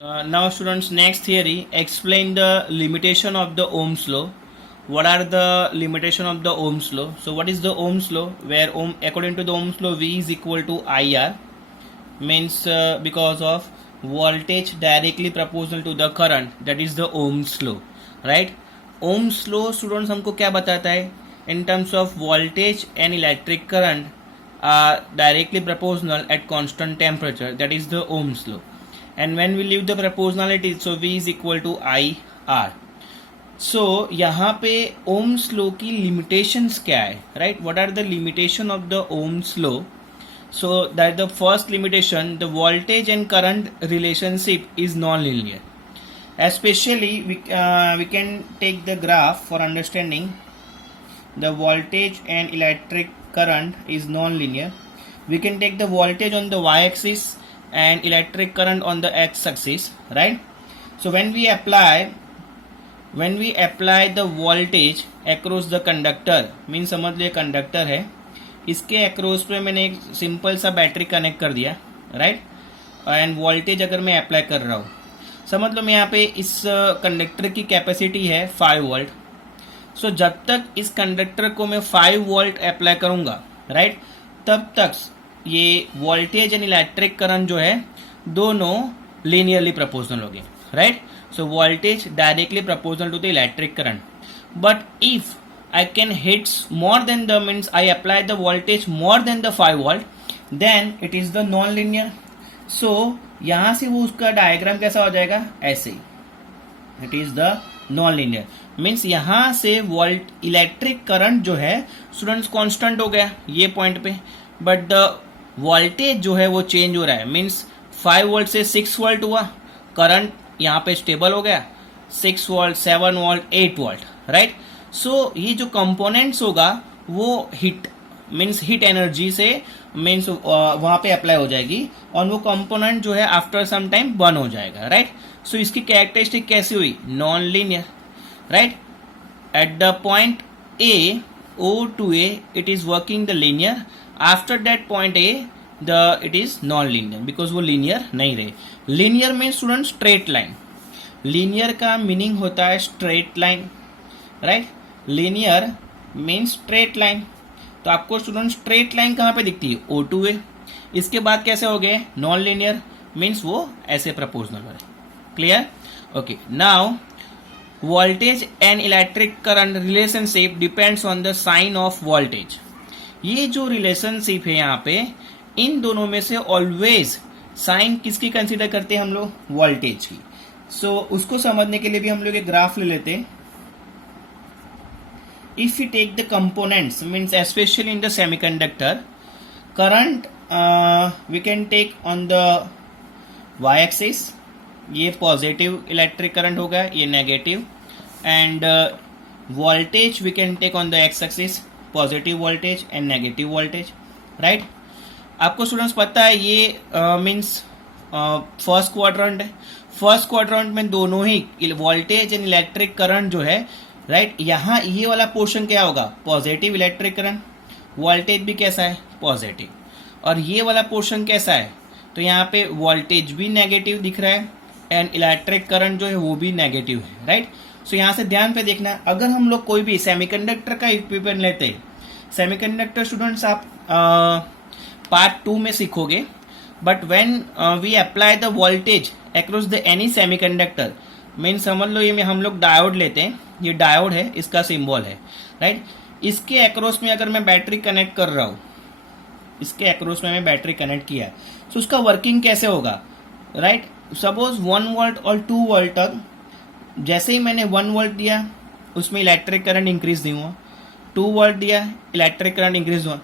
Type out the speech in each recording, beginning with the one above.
Now students, next theory, explain the limitation of the Ohm's law. What are the limitation of the Ohm's law? So what is the Ohm's law? Where according to the Ohm's law, V is equal to IR, means because of voltage directly proportional to the current, that is the Ohm's law, right? Ohm's law students हमको क्या बताता है? In terms of voltage and electric current are directly proportional at constant temperature, that is the Ohm's law. And when we leave the proportionality, so V is equal to IR. So यहाँ पे Ohm's law की limitations क्या है, right? What are the limitation of the Ohm's law? So that the first limitation, the voltage and current relationship is non-linear. Especially we can take the graph for understanding. The voltage and electric current is non-linear. We can take the voltage on the y-axis and electric current on the x-axis, right? So when we apply the voltage across the conductor, means समझ लीजिए conductor है, इसके across पे मैंने एक simple सा battery connect कर दिया, राइट? एंड वोल्टेज अगर मैं अप्लाई कर रहा हूँ, समझ लो मैं यहाँ पे इस कंडक्टर की कैपेसिटी है 5 वोल्ट. सो जब तक इस कंडक्टर को मैं 5 वोल्ट अप्लाई करूँगा, राइट, तब तक ये वोल्टेज एंड इलेक्ट्रिक करंट जो है दोनों लीनियरली प्रोपोर्शनल हो गए, right? So voltage directly proportional to the electric current. But if I can hit more than the, means I apply the voltage more than the 5 volt, then it is the non-linear. So यहाँ से वो उसका diagram कैसा हो जाएगा, ऐसे. It is the non-linear. Means यहाँ से वोल्ट इलेक्ट्रिक करंट जो है स्टूडेंट्स कांस्टेंट हो गया ये पॉइंट पे, बट द वोल्टेज जो है वो चेंज हो रहा है. मीन्स 5 वोल्ट से 6 वोल्ट हुआ, करंट यहाँ पे स्टेबल हो गया, 6 वोल्ट, 7 वोल्ट, 8 वोल्ट, राइट? सो ये जो कंपोनेंट्स होगा वो हीट, मीन्स हीट एनर्जी से मीन्स वहां पे अप्लाई हो जाएगी और वो कंपोनेंट जो है आफ्टर सम टाइम बर्न हो जाएगा, राइट? सो इसकी कैरेक्टरिस्टिक कैसी हुई, non linear, right? At the point A, O to A, it is working the linear. After that point A, it is non-linear because वो linear नहीं रहे. Linear में student straight line. Linear का meaning होता है straight line, right? Linear means straight line. तो आपको student straight line कहाँ पे दिखती है, O to A. इसके बाद कैसे हो गए, नॉन लीनियर, मीन्स वो ऐसे प्रोपोर्शनल हो रहे. Clear? Okay. Now voltage and electric current relationship depends on the sign of voltage. ये जो रिलेशनशिप है यहाँ पे, इन दोनों में से ऑलवेज साइन किसकी कंसीडर करते हैं हम लोग, वोल्टेज की. सो उसको समझने के लिए भी हम लोग एक ग्राफ ले लेते हैं. If we take the components, means especially in the semiconductor, current we can take on the y-axis, ये पॉजिटिव इलेक्ट्रिक करंट होगा, ये negative. And voltage we can take on the X axis, positive voltage and negative voltage, right? आपको students पता है ये means first quadrant है. First quadrant में दोनों ही वोल्टेज एंड इलेक्ट्रिक करंट जो है, राइट, यहाँ ये वाला पोर्शन क्या होगा, पॉजिटिव इलेक्ट्रिक करंट, वोल्टेज भी कैसा है, पॉजिटिव. और ये वाला पोर्शन कैसा है, तो यहाँ पे वोल्टेज भी नेगेटिव दिख रहा है एंड इलेक्ट्रिक करंट जो है वो भी नेगेटिव है, राइट? सो यहाँ से ध्यान पे देखना, अगर हम लोग कोई भी सेमीकंडक्टर का इक्विपमेंट लेते हैं, सेमीकंडक्टर स्टूडेंट्स आप पार्ट 2 में सीखोगे, but when we apply the voltage across the any semiconductor, mean समझ लो ये हम लोग डायोड लेते हैं, ये डायोड है, इसका सिंबल है, राइट? इसके अक्रॉस में अगर मैं बैटरी कनेक्ट कर रहा हूँ, इसके अक्रॉस में मैं बैटरी कनेक्ट किया है, तो उसका वर्किंग कैसे होगा, राइट? सपोज 1 वोल्ट और 2 वोल्ट तक, जैसे ही मैंने 1 वोल्ट दिया उसमें इलेक्ट्रिक करंट इंक्रीज नहीं हुआ, 2 वोल्ट दिया इलेक्ट्रिक करंट इंक्रीज हुआ,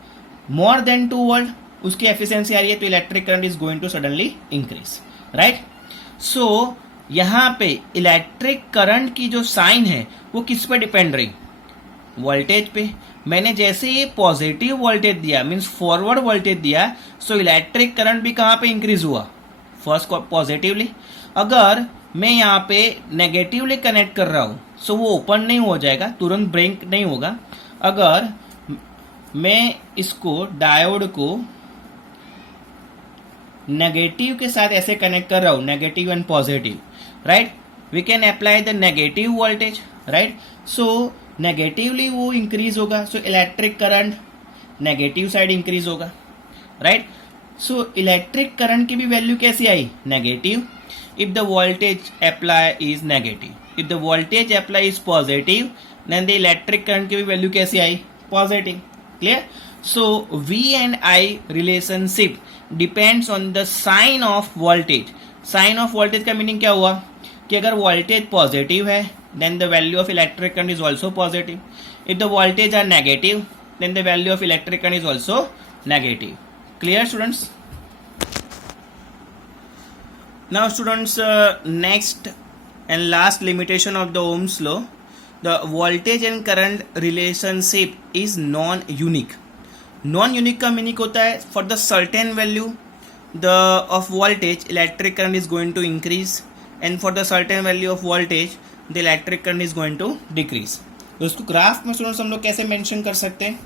मोर देन 2 वोल्ट उसकी एफिशिएंसी आ रही है तो electric current is going to suddenly increase, right? So यहाँ पे इलेक्ट्रिक करंट की जो साइन है वो किस पे डिपेंड रही, वोल्टेज पे. मैंने जैसे ये पॉजिटिव वोल्टेज दिया, मीन्स फॉरवर्ड वोल्टेज दिया, सो इलेक्ट्रिक करंट भी कहाँ पे इंक्रीज हुआ, फर्स्ट पॉजिटिवली. अगर मैं यहाँ पे नेगेटिवली कनेक्ट कर रहा हूँ, सो वो ओपन नहीं हो जाएगा, तुरंत ब्रेक नहीं होगा. अगर मैं इसको डायोड को नेगेटिव के साथ ऐसे कनेक्ट कर रहा हूं, negative and positive, right, we can apply the negative voltage, right. So negatively वो इंक्रीज होगा, so electric current negative side increase होगा, राइट. सो इलेक्ट्रिक करंट की भी वैल्यू कैसी आई, negative. If the voltage apply is negative, if the voltage apply is positive, then the electric current की भी value कैसी आई, positive. Clear. So V and I relationship depends on the sign of voltage. Sign of voltage का meaning क्या हुआ कि अगर voltage positive है then the value of electric current is also positive. If the voltage are negative then the value of electric current is also negative. Clear students. Now students, next and last limitation of the Ohm's law, the voltage and current relationship is non unique. Non unique का meaning होता है for the certain value the of voltage electric current is going to increase and for the certain value of voltage the electric current is going to decrease. तो उसको graph में students हम लोग कैसे mention कर सकते हैं.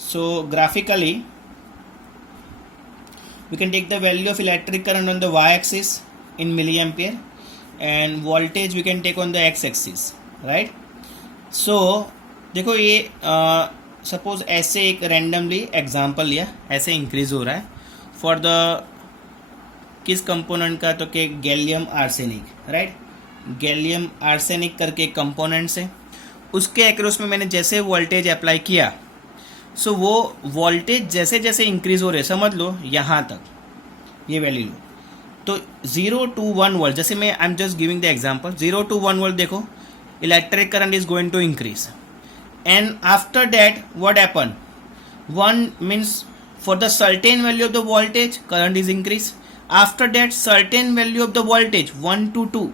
सो graphically we can take the value of electric current on the y-axis in milliampere and voltage we can take on the x-axis, right. so देखो ये सपोज ऐसे एक रैंडमली एग्जांपल लिया, ऐसे इंक्रीज हो रहा है फॉर द किस कंपोनेंट का, तो के gallium arsenic, right. Gallium arsenic करके कंपोनेंट से उसके अक्रॉस में मैंने जैसे वोल्टेज अप्लाई किया, सो वो वोल्टेज जैसे जैसे इंक्रीज हो रहे, समझ लो यहाँ तक ये वैल्यू लो, तो 0 to 1 वोल्ट, जैसे मैं I am just giving the example, 0 to 1 volt देखो electric current is going to increase and after that what happen, 1 means for the certain value of the voltage current is increase, after that certain value of the voltage 1 to 2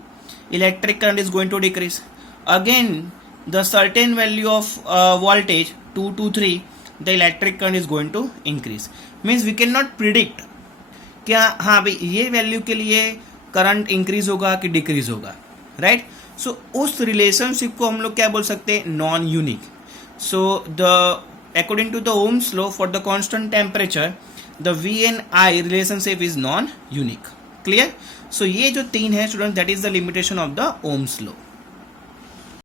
electric current is going to decrease, again the certain value of voltage 2 to 3 the electric current is going to increase. means we cannot predict क्या हाँ भाई ये value के लिए current increase होगा कि decrease होगा, right. सो उस रिलेशनशिप को हम लोग क्या बोल सकते हैं, non unique. So the according to the Ohm's law for the constant temperature the V and I relationship is non unique. Clear. So ये जो तीन है student, that is the limitation of the Ohm's law.